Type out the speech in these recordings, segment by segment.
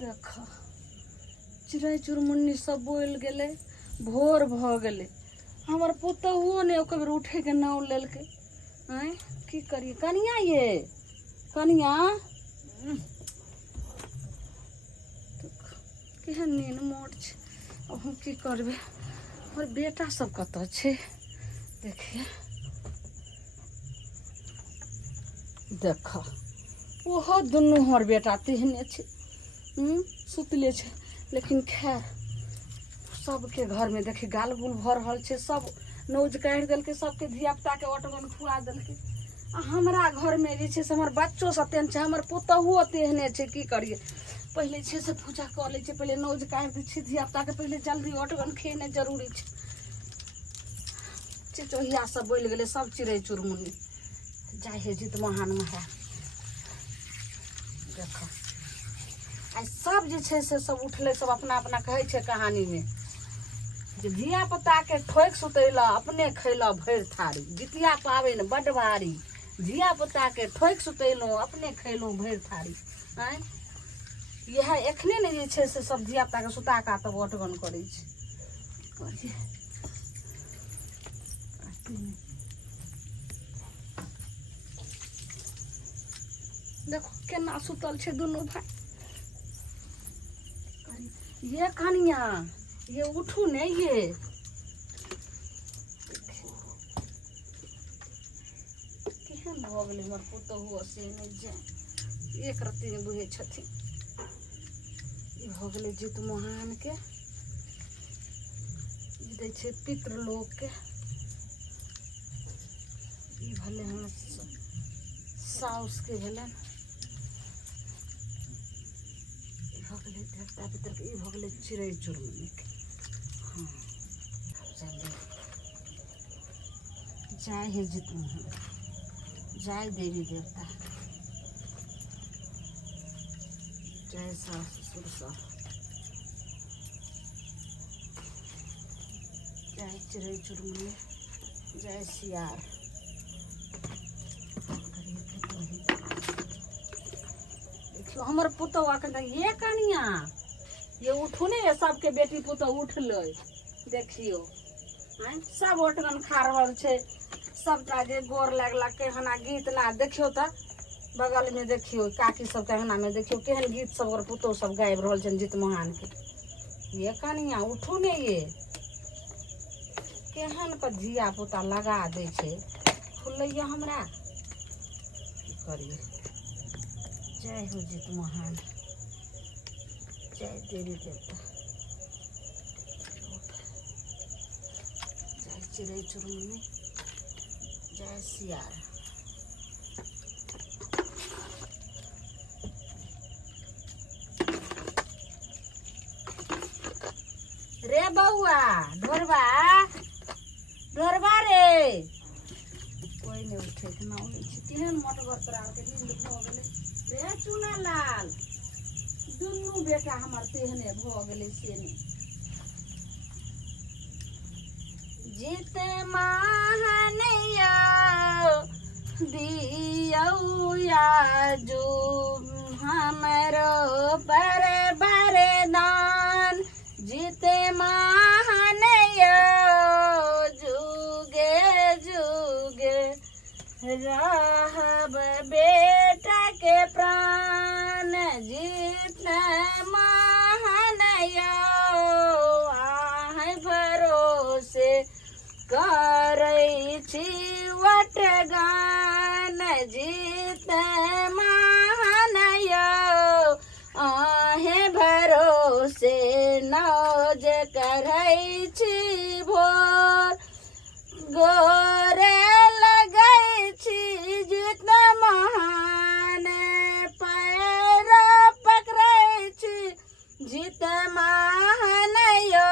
देख चिड़ै चुरमुन्नी सब बोल गए, भोर भ गए, हमार पुतहुओ ने एक बेर उठे के नाव लेलकै। आँय की करिए कनिया, ये कनिया केहन नींद मोट छै। अब हम की करबे, और बेटा सब कतऽ छै देखिए। देख ओहो दुनू हमर बेटा तेहने छै, सुतले छै। लेकिन खैर सबके घर में देखी गाल गुल भर रहल छै, सब नौज काढ़ि देलकै, सबके धियापुता के ओटगन खुआ देलकै। आ हमरा घर में जे छै से हमर बच्चो सब तेहन छै, हमर पुतहुओ तेहने छै। की करिए, पहले छै से पूजा कऽ लै छै, पहले नौज काढ़ि दै छै धियापुता के, पहले जल्दी ओटगन खेनाइ जरूरी छै। चिचोहिया सब बोल गेलै, सब चिड़ै चुरमुन्नी जाय हे जीत महान महान। देख आइ सब जे छै से सब उठले, सब अपना अपना कहै छै कहानी में जे धिया पुता के ठोक सुतैला अपने खैला भरि थारी। जितिया पाबनि बड्ड भारी, धिया पुता के ठोक सुतेलहुँ अपने खैलहुँ भरि थारी। आँय इएह एखने ने जे छै से सब धिया पुता के सुता का तब ओटगन करै छै। देखो केना सुतल छै दुनू भाई। ये कनिया ये उठू ने, ये केहन भऽ गेलै हमर पुतहुओ से नहि जाय, एक रत्ती नहि बुझै छथिन। ई भऽ गेलै जीत महान के, ई दै छै पितृलोक के, ई भेलै हमर साउस के भेलनि, ई भऽ गेलै देवता पितर के, ई भऽ गेलै चिड़ै चुरमुन्नी के। हाँ जय हे जीत महान, जय देवी देवता, जय सास ससुर सब, जय चिड़ै चुरमुन्नी, जय सियार। देखियो हमर पुतहु अखन तक, ये कनिया ये उठू ने, ये सबके बेटी पुतहु उठलै देखियो। सब ओटगन खा रहल छै, सबटा जे गोर लागलकै हना गीत नाद देखियो त बगल में देखियो काकी सब कहना में देखियो केहन गीत सब और पुतहु सब गाबि रहल छनि जीत महान के। ये कनिया उठू ने, ये केहन के धिया पुता लगा दै छै, खुलैया हमरा की करिए। जय हो जीत महान, जय देवी देवता, जय चिड़ै चुरमुन्नी, जय सियार। रे बउआ ढोरबा ढोरबा रे, कोई नहीं उठे के ना उठे छै, केहन मोटगर तोरा के नींद भ गेलै रे चुना लाल। दुनू बेटा हमर तेहने भ गेलै से नहीं। जीत महानैया दियौ याजू हमरो पर बरदान, जीत महानैया जुगे जुगे रहब बेटा के प्राण। जीत महानैया आहे भरोसे करै छी वटगान। जीत महानैया आहे भरोसे नौज करै छी भोर। गोरे लगै छी जीत महान, पैर पकड़ै छी जीत महानैया।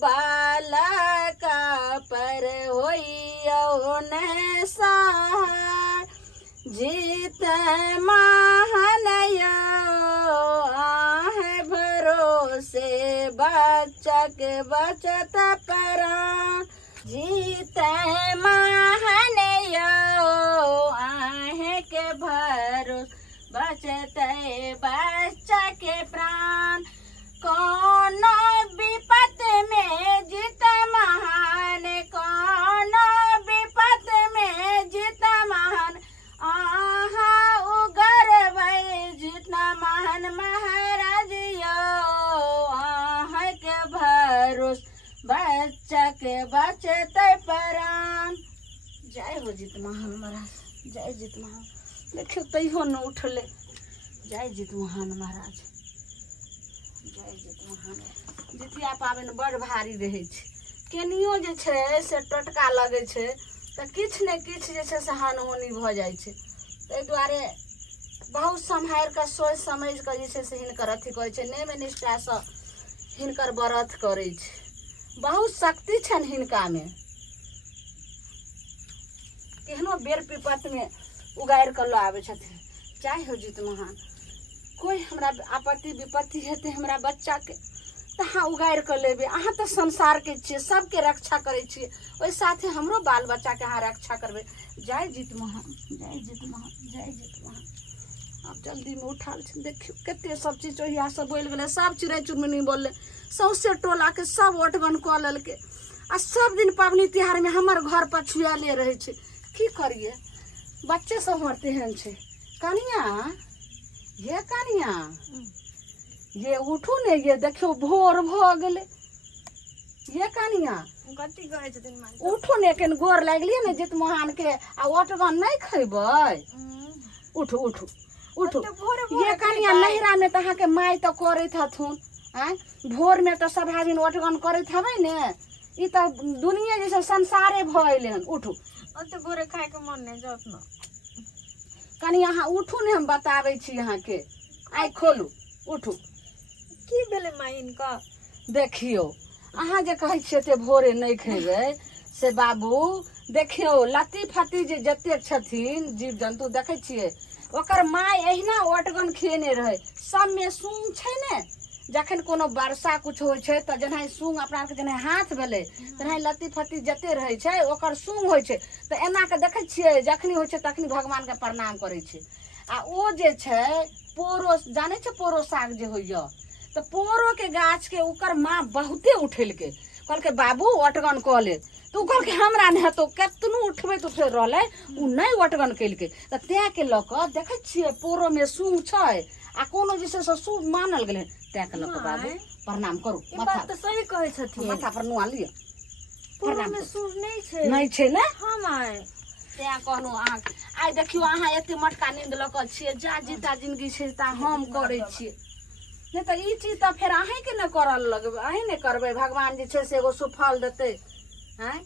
बालका पर होइयो ने सहाय, जीत महानैया आहे भरोसे बच्चा के बचत प्राण। जीत महानैया आहे के भरोसे बचते बच्चा के प्राण। कोनो विपत में जीत महान, कोनो विपत में जीत महान, आहा उगर भई जितना महान महाराज यो, आहा के भरोस बच्चा के बचते प्राण। जय हो जित महान महाराज, जय जित महान। देखियो तैयो न उठले। जय जित महान महाराज, जय जित महान। जितिया पाबनि बड़ भारी रहै छै, केनियो जे छै से टटका लगै छै तऽ किछु ने किछु जे छै से हानि भऽ जाइ छै। ताहि दुआरे बहुत सम्हारि कऽ सोचि समझि कऽ जे छै से हिनकर अथी करै छै, नेम निष्ठासँ हिनकर व्रत करै छै। बहुत शक्ति छनि हिनकामे। केहनो बेर विपत्तिमे उगारि कऽ लऽ आबै छथिन। जय हो जित महान। कोई हमरा आपत्ति विपत्ति हेतै हमरा बच्चाके तऽ अहाँ उगारि कऽ लेबै। अहाँ तऽ संसारके छियै, सबके रक्षा करै छियै, ओहि साथे हमरो बाल बच्चाके अहाँ रक्षा करबै। जय जित महान, जय जित महान, जय जित महान। आब जल्दीमे उठाल छै। देखियौ कतेक सब चीज ओहिया सब बोलि गेलै, सब चिड़ै चुनमुनी बोललै, सौंसे टोलाके सब ओठगन कऽ लेलकै। आ सब दिन पाबनि तिहारमे हमर घर पछुआले रहै छै। की करिए, बच्चे सब हमर तेहन छै। कनिया ये कनिया ये उठू ने, ये देखियो भोर भऽ गेलै। ये कनिया कथी कहै छथिन माँ? उठू ने, कनि गोर लागलियै ने जित महान के। आ ओठगन नहीं खैबै? उठू उठू उठू। ये कनिया नहिरा में तो अहाँके माय तो करैत हथुन। आँय भोर में तो सब आदमी ओठगन करैत हबै ने। ई तो दुनिया जैसे संसारे भऽ अइलै हन। उठू। ओते भोरे खाए के मन नहीं जात न। कनी अहाँ उठू ने, हम बताबै छी अहाँके। आँखि खोलू, उठू। की भेलै माँ इनका? देखियो अहाँ जे कहै छियै ते भोरे नहीं खेबै से बाबू, देखियो लत्ती फत्ती जे जतेक छथिन जीव जंतु देखै छियै, ओकर माय एहिना ओठगन खिएने रहै। सबमे सूंग छै ने, जखन कोनो वर्षा कुछ होइ छै तऽ जेना सूंग अपना आरके जेना हाथ भेलै, तेना लत्ती फत्ती जते रहै छै ओकर सूंग होइ छै। तऽ एना के देखै छियै जखनी होइ छै तखनी भगवानके प्रणाम करै छै। आ ओ जे छै पोरो, जानै छै पोरो साग जे होइया, तो पोरो के गाछ के ओकर माँ बहुते उठेलकै। कहलकै बाबू ओठगन कऽ ले। तो कहलकै हमरा नहीं हेतौ, केतनो उठबे तो फेर रहलै, उ नहीं ओठगन केलकै। तऽ तैं के लऽ कऽ देखै छियै पोरो में सूंग छै आ कोनो जे छै से शुभ मानल गेलै। तैं के लऽ कऽ बाबू प्रणाम करू। ई बात तऽ सही कहै छथिन। माथा पर नुआ लिअ। पोरो में सूर नहीं छै। नहीं छै ने? हाँ माय। तैं कहलहुँ अहाँ। आइ देखियो अहाँ एते मोटका नींद लऽ कऽ छियै, जा जीता जिंदगी छै ता हम करै छियै। नहीं तो ई चीज तो फिर अहीं के न करल लगबै, अहीं ने करबै। भगवान जे छै से एगो सुफल देतै। हैं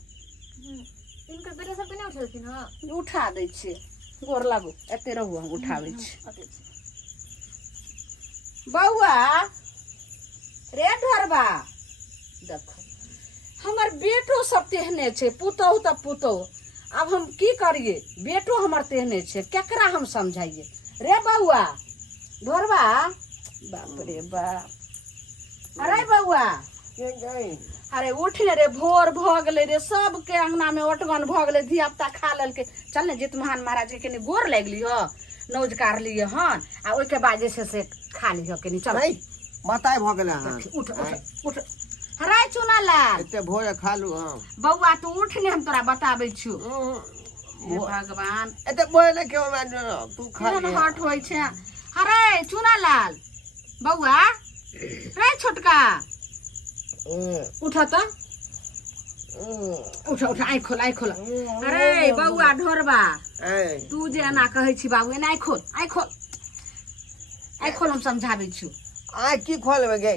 इनकर बेटा सब नहीं उठलखिन? हाँ उठा दै छियै। गोर लागू, एते रहू, हम उठाबै छी। बौआ रे ढोरबा, देखो हमर बेटो सब तेहने छै, पुतहु तऽ पुतहु। अब हम की करिए, बेटो हमर तेहने छै, केकरा हम समझाइए। रे बौआ ढोरबा, बाप रे बाप। अरे बौआ, अरे उठ ने रे, भोर भऽ गेलै रे, सबके अंगना में ओठगन भऽ गेलै, धिया पुता खा लेलकै। चल ने जित महान महाराज के कनि गोर लागि लिह, नौज कार लिह हन, आ ओइके बाद जे छै से खा लिह कनि। चल बताय भऽ गेलै हन। उठ उठ उठ। हराय चुना लाल, एते भोरे खा लू हम। बौआ तू उठ ने, हम तोरा बताबै छियौ। हे भगवान, एते भोरे ने क्यों मैं तू खा केहन ले। हट होइ छै। हराय चुना लाल, बौआ रे छोटका, उठ तऽ उठ उठ। आँखि खोल, आँखि खोल। अरे बौआ ढोरबा, तू जे एना कहै छी बाबू, एना आँखि खोल, आँखि खोल, आँखि खोल, हम समझाबै छियौ। आइ की खोलबे गे,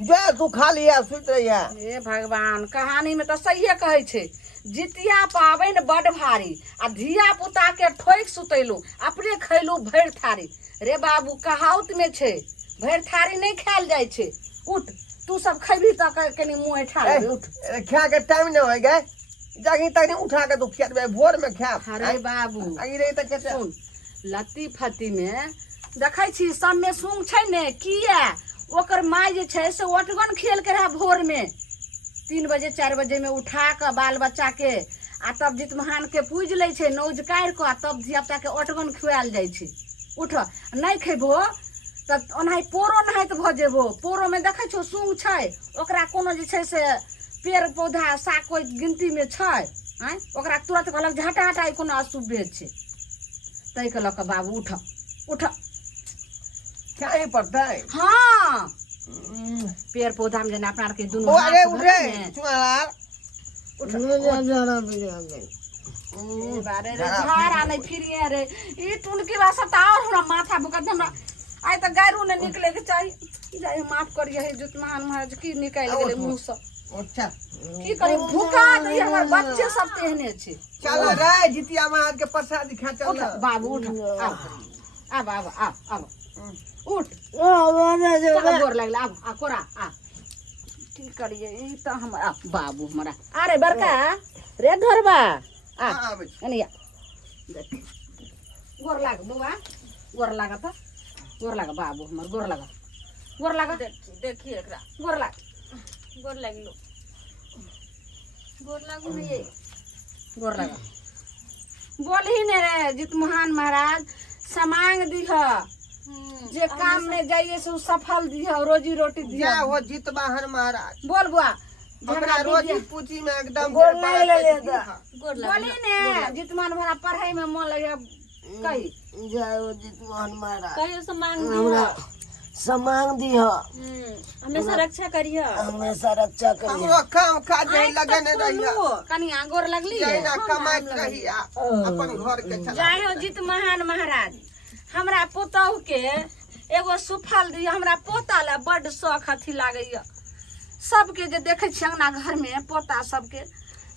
जो तू खा लिया सुत रहिया। हे भगवान, कहानी में तो सहिए कहै छै, जितिया पाबनि बड़ भारी, आ धिया पुता के ठोकि सुतैलू, अपने खैलू भरि थारी। रे बाबू कहावत में छै, भरि थारी नहीं खायल जाइ छै। उठ, तू सब खैबी तो कनी मुँह ऐठा लेबे। उठ, खा के टाइम नहीं हो गए, जागी तक नहीं उठा के तू खिया देबे भोर में खा। अरे बाबू आई रे त केते सुन, लत्ती फत्ती में देखै छी सब में सूंग छै ने। किया ओकर माय जे छै से ओठगन खेल के रहा भोर में 3 बजे 4 बजे में उठा के बाल बच्चा के, आ तब जित महान के पूज ले छै, नौज कार के, तब धिया पुता के ओठगन खुआल जाइ छै। उठ नहीं खेबो तऽ ओनाहि पोरो नहाइत भऽ जेबो। पोरोमे देखै छौ सूंग छै, ओकरा कोनो जे छै से पेड़ पौधा साग कोइ गिनतीमे छै आँय, ओकरा तुरंत कहलक जे हटा हटा, ई कोनो अशुभे छै। ताहिके लऽ कऽ बाबू उठ उठ। खाए पड़तै। हाँ पेड़ पौधामे जेना अपना आरके दुनू ओ अरे हाथ उठे धरै ने। चुनार उठ बारे रे झाड़ा नहीं फिरिए रे, ई टुनकी भाषा तो और हमरा माथा भुकत हमरा। आइ तऽ गायरू ने निकले के चाहिए। जाय माफ करिए हे जुतमान महाराज की निकाल गेले मुंह से। अच्छा की करी भूखा त हमर बच्चे सब तेहने छै। चल रे जितिया महाराज के प्रसाद खा चल। उठ बाबू उठ आ बाबा आ उठ चल गोर लगला आ कोरा आ की करिए ई त हम बाबू हमरा। अरे बड़का रे ढोरबा आ आबै अनिया देख गोर लाग बउआ, गोर लाग त गोर लाग बाबू हमर, गोर लाग गोर लाग। देखिए एकरा गोर लाग गोर लागलो, गोर लागू रे, गोर लाग। बोलही ने रे जित महान महाराज समांग दीह, जे काम में जाइए से सफल दीह, रोजी रोटी जय दीह। हो जितवाहन महाराज। बोल बुआ हमरा रोजी पूंजी में एकदम गोर बोली ने जितमान भरा पढ़ाई में मन लगे कही। जय हो जितवाहन महाराज। कहियो से मांग हमरा समांग दिह, हमेशा रक्षा करियो, हमेशा रक्षा करिए। हमरो काम काज लगन रहिया। कनिया गोर लगली है। जैना कमाइत रहिया अपन घर के चला। जय हो जित महान महाराज। हमरा पोतहु के एगो सुफल दी, हमरा पोता ला बड शौक अथी लागैया। सबके जे देखे छी अंगना घर में पोता सबके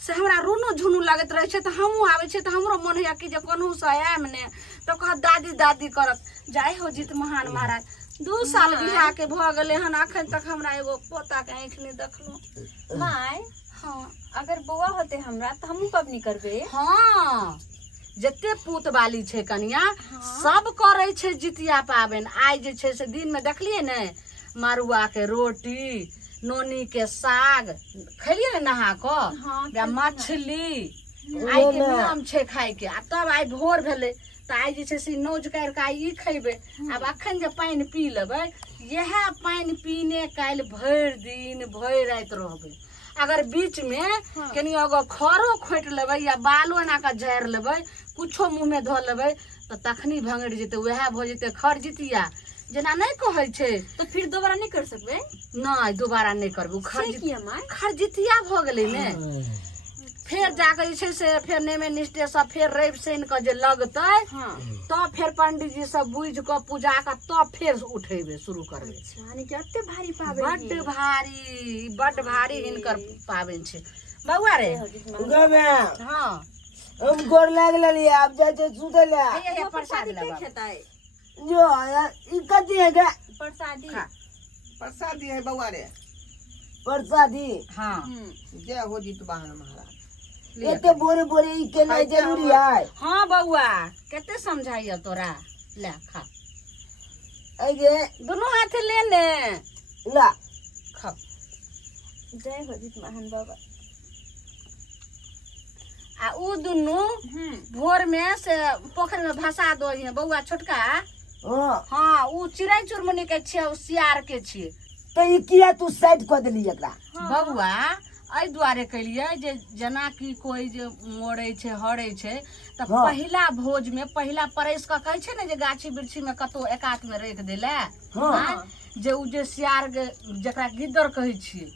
से हमरा रूनू झुनू लगत रहे छै, तो हमहूँ आबै छै तो हमरो मन होइया कि जे कोनहु से आयब ने तो कहत दादी दादी करत। जय हो जित महान महाराज। 2 साल बियाह के भ गेले हन, अखन तक हमरा एगो पोता के आँख नहीं देखलो। माय हाँ अगर बौआ होते हमरा तो हमहू पबनी करबे। हाँ जते पूत बाली छै कनिया सब करे छै जितिया पाबनि। आइ जे छै से दिन में देखलिए ने मरुआ के रोटी, नोनी के साग खेलिए ने नहा क, मछली आइ के नियम छै खाय के। आ तब आइ भोर भेले तो आइ जे छै से नौज कर के आई खेबे। अब अखन जे पानि पी लेबै, यह पानि पीने काल्हि भरि दिन भरि रात रहबै। अगर बीच में कनी अगर खरो खोट लेबै या बालो एना के झाड़ि लेबै, कुछो मुँह में धो लेबै तो तखनी भंगड़ जेतै, वह भ जेतै खर जितिया। जेना नहीं कहै छै तो फिर दोबारा नहीं कर सकबे। नहीं दोबारा नहीं करबू। खर जितिया भ गेलै ने, फिर जाके जे छै से फिर नेमे निष्ठे सब फिर रवि शनि के जे लगतै तब फिर पंडित जी सब बुझ के पूजा के तब फिर उठेबे शुरू करबे। यानी कि अत्ते भारी पाबनि, बड भारी हिनकर पाबनि छै बउआ रे। हाँ हम गोर लाग लेलिए, आप जाए छे सुते ले। ये प्रसाद ले बाबा। खेताई जो ई कथी है गे? प्रसादी प्रसादी है बउआ रे। प्रसादी। हाँ जय हो जितवाहन महाराज। एते बोरे बोरे ई के नहीं जरूरी है। हाँ बउआ केते समझाइयो तोरा, ले खा आगे दोनों हाथ ले ने ला खा। जय हो जित महान बाबा। आ उ दुनू भोर में से पोखर में भसा दो बउआ छोटका। हां हाँ उ चिड़ै चुरमुनी के छियै, उ सियार के छियै। तो ई किया तू साइड क देली एकरा? बउआ एहि दुआरे कलिए जे जेना कि कोई जे मोड़े छै हरै छै तो पहिला भोज में पहिला परस के कहै छै ने जे गाछी वृक्षी में कतो एकात में रख देले जे उ जे सियार जकरा गिद्दर कहै छियै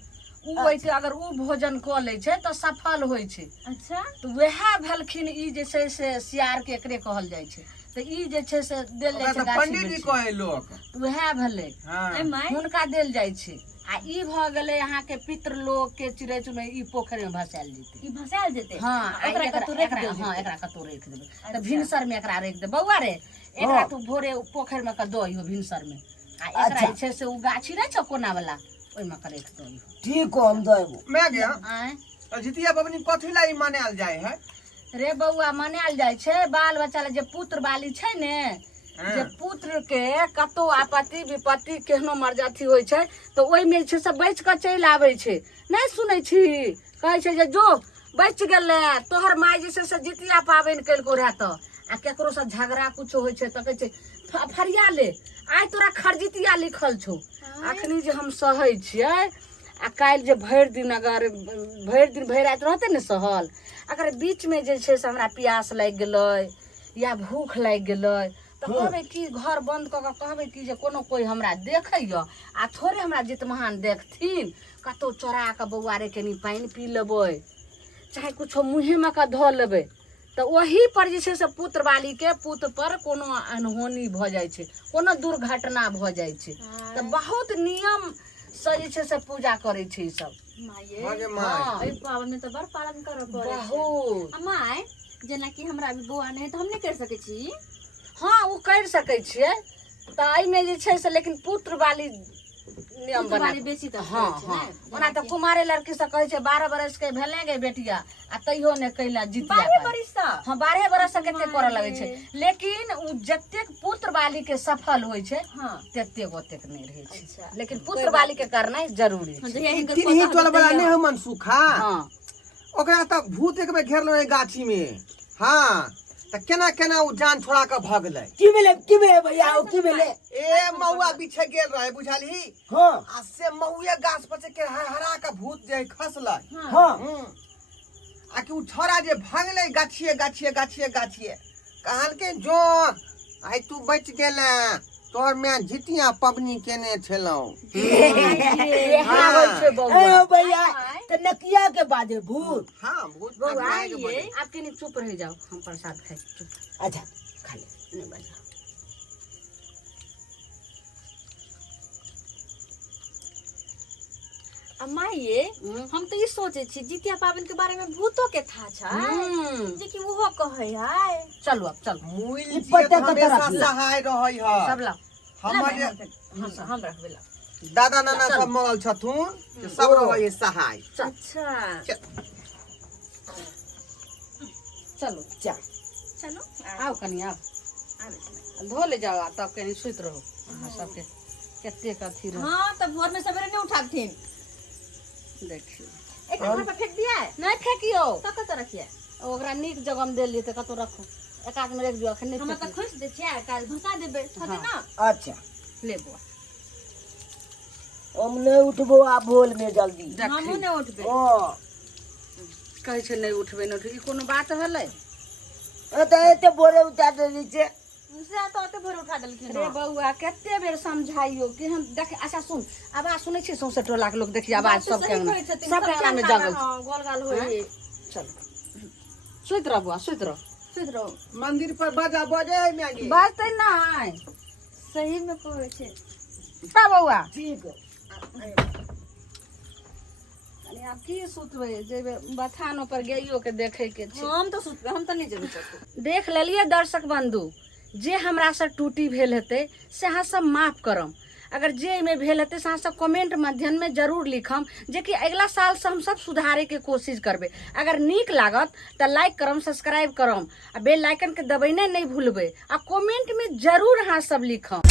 उ वैसे अगर उ भोजन क ले छै तो सफल होय छै। अच्छा तो वह भेलखिन ई जे छै से सियार के एकरे कहल जाय छै। तो ई जे छै से देल जाय छै गाछी पंडित जी कहे लोग। तो वह भेलै हुनका देल जाय छै। आ ई भ गेलै अहाँ के पितृ लोक के चिड़ै चुनै ई पोखरि में भसायल जेतै। ई भसायल जेतै। हाँ एकरा कतौ रख देबै तो भिनसर में एकरा रख दे। बउआ रे एकरा तू भोरे पोखरि में क दो इहो भिनसर में। आ एकरा जे छै से उ गाछी नै छ कोना वाला ओइ में क रख दो। ठीक हो हम देबो। मैं गया आय जितिया पबनी कथी ला ई मनायल जाय है? रे बउआ मनायल जाय छै बाल बच्चा ले जे पुत्र बाली छै ने, जे पुत्र के कतो आपत्ति विपत्ति केहनो मर्जाथी होय छै तो ओइ में छै सब बच के चलि आबै छै। नहीं सुनै छी कहै छै जे जो बच गेले तोहर माय जे से जितिया पाबनि कइल को रह त आ केकरो से झगड़ा कुछो होय छै त कहै छै फरिया ले आइ तोरा खरजितिया लिखल छौ। अखनी जे हम सहै छियै आ काल्हि जे भरि दिन अगर भरि राति रहतै ने सहल, अगर बीचमे जे छै से हमरा प्यास लागि गेलै या भूख लागि गेलै तऽ कहबै कि घर बंद कऽ के कहबै कि जे कोनो कोई हमरा देखैय आ थोड़े हमरा जितमहान देखथिन, कतौ चोरा के बौआ रे कनी पानि पी लेबै चाहे कुछो मुँहेमे के धऽ लेबै तऽ ओही पर जे छै से पुत्र बाली के पुत्र पर कोनो अनहोनी भऽ जाइ छै, कोनो दुर्घटना भऽ जाइ छै। तऽ बहुत नियम से जे छै से पूजा करै छै ई सब। हाँ। एहि पाबनि में तो बड़ पालन करऽ पड़े छै। बहुत। आ माय जेना कि हमरा अभी बौआ नहीं है तो हम नहीं कर सके छी। हाँ ओ करि सकै छियै। तऽ एहिमे जे छै से लेकिन पुत्र वाली नियम पुत्र बना वाली बेसी तऽ हाँ होइ छै हाँ ने। ओना तऽ कुमारे लड़की सब कहै छै 12 बरस के भेले गे बेटिया आ तैयो ने कैला जितिया 12 बरिस तक। हाँ 12 बरस के करऽ लगै छै, लेकिन उ जतेक पुत्र बाली के सफल होइ छै हाँ ततेक ओतेक नहीं रहै छै। अच्छा। लेकिन पुत्र बाली के करनाइ जरूरी हाँ, छै। जहिया हिनकर तिरही पता टोल वाला होतै नहीं हो मनसुखा, हाँ ओकरा तक भूत एक बेर घेरलो है गाछी में। हाँ तो केना केना उ जान छोड़ा के भगलै। की भेले भैया ओ की भेले? ए मौआ बिछे गेल रहे बुझलही, हाँ आ से मौए गाछ पर से के हरा के भूत जे खसलै। हाँ आ कि उ छोरा जे भगलै गाछिए गाछिए गाछिए गाछिए कहल के जो आइ तू बच गेला, तोहर मैं जितिया पबनी केने छलौ। एहा होइ छै ए बौआ। भैया त नकिया के बाजे भूत। हाँ भूत बौआ पकड़ाए के ये बोले। आप कनी चुप रह जाओ, हम प्रसाद खाइ छी। चुप अच्छा खा ले, नहीं बजा। आ माय ये हम तो ये सोचे छी जितिया पाबनि के बारे में भूतो के था छै जे कि ओहो कहै है। चलू अब चल मुइल ई जी पत्ता हमेशा कतरा की? सहाय रहै है। सब लाओ। हमर जे हम रखबे ला। दादा नाना सब मरल छथुन से सब रहै है सहाय। अच्छा चलो जा चलो आओ कनी आओ, धो ले जाओ आ तब कनी सुत रहो। अहाँ सबके कते अथी रहो। हाँ तब भोर में सवेरे नहीं उठाथिन। देखियो एक घर पे फेंक दिया है नहीं फेंकियो, तो कत रखिए? ओकरा नीक जगह में देलिए त कतो रखो, एक आध में रख दियो। अखन हम नहीं त खोस दे छियै, काल भसा देबे होते ना। अच्छा ले बुआ। हम नहीं उठबो आ भोल में जल्दी। हमहू नहीं उठबे। हाँ कहै छै नहीं उठबे नहीं उठबे, ई कोनो बात भेलै? तो एते बोरे उतार दे नीचे। से तो ओते भोर उठा देलखिन। रे बउआ कते बेर समझाइयो कि हम देख। अच्छा सुन, आवाज सुनै छी सौंसे टोला के लोग, देखिए आवाज सबके अंगना में जागल छै। गोल गाल होई। चलो सुत रह बुआ, सुत रह। सुत रहो। मंदिर पर बजा बजे है मैगी। बाजतै नहीं सही में कहै छै। का बउआ ठीक अरे आप की सुतबै, जेबे बथानो पर गइयो के देखे के छै। हम तो सुतबे, हम तो नहीं जेबे चक्कू। देख लेलिए दर्शक बंधु, जे हमरा से टूटी भेल हेतै से अहाँ सब माफ करम। अगर जे में भेल हेतै से अहाँ सब कमेंट माध्यम में जरूर लिखम, जे कि अगला साल से हम सब सुधारे के कोशिश करबे। अगर नीक लागत तो लाइक करम, सब्सक्राइब करम आ बेल आइकन के दबेनाइ नहीं भूलबे आ कमेंट में जरूर अहाँ सब लिखम।